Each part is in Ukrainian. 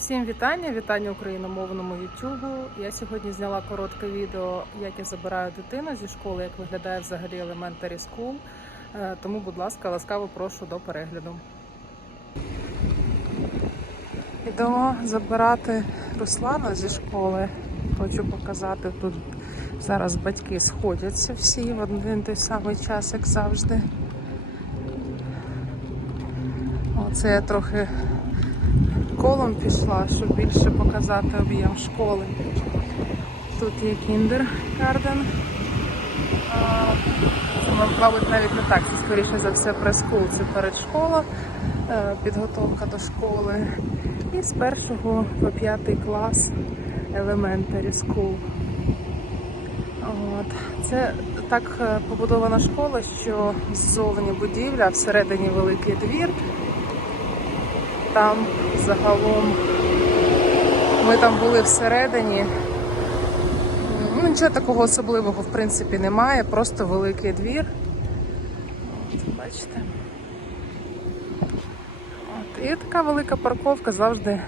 Всім вітання, вітання україномовному Ютубу. Я сьогодні зняла коротке відео, як я забираю дитину зі школи, як виглядає взагалі Elementary School. Е, Тому, будь ласка, ласкаво прошу до перегляду. Йдемо забирати Руслана зі школи. Хочу показати тут зараз батьки сходяться всі в один той самий час, як завжди. Оце я трохи колом пішла, щоб більше показати об'єм школи. Тут є кіндергарден. А, Це, мабуть, навіть не так, це скоріше за все прескул, це передшкола, е, підготовка до школи. І з першого по п'ятий клас elementary school. От. Це так е, побудована школа, що ззовні будівля, всередині великий двір. Там загалом ми там були всередині. Ну, нічого такого особливого в принципі немає, просто великий двір. От, бачите. От, і така велика парковка завжди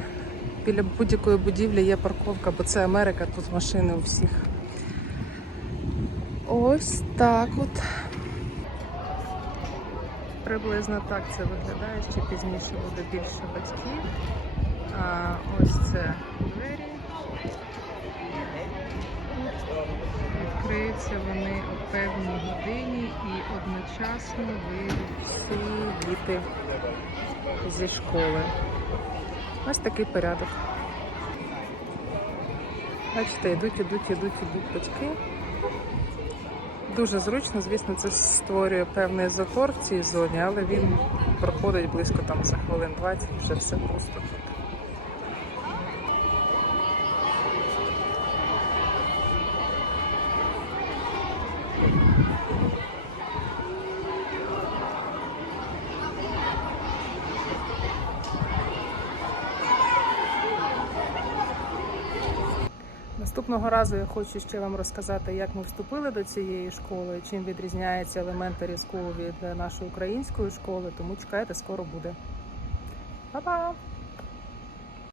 біля будь-якої будівлі є парковка, бо це Америка, тут машини у всіх. Ось так от. Приблизно так це виглядає, ще пізніше буде більше батьків. А, ось це двері. Відкриються вони о певній годині і одночасно вийдуть всі діти зі школи. Ось такий порядок. Бачите, йдуть, йдуть, йдуть, йдуть батьки. Дуже зручно, звісно, це створює певний затор в цій зоні, але він проходить близько там за хвилин 20, вже все просто Наступного разу я хочу ще вам розказати, як ми вступили до цієї школи, чим відрізняється Elementary School від нашої української школи. Тому чекайте, скоро буде. Па-па!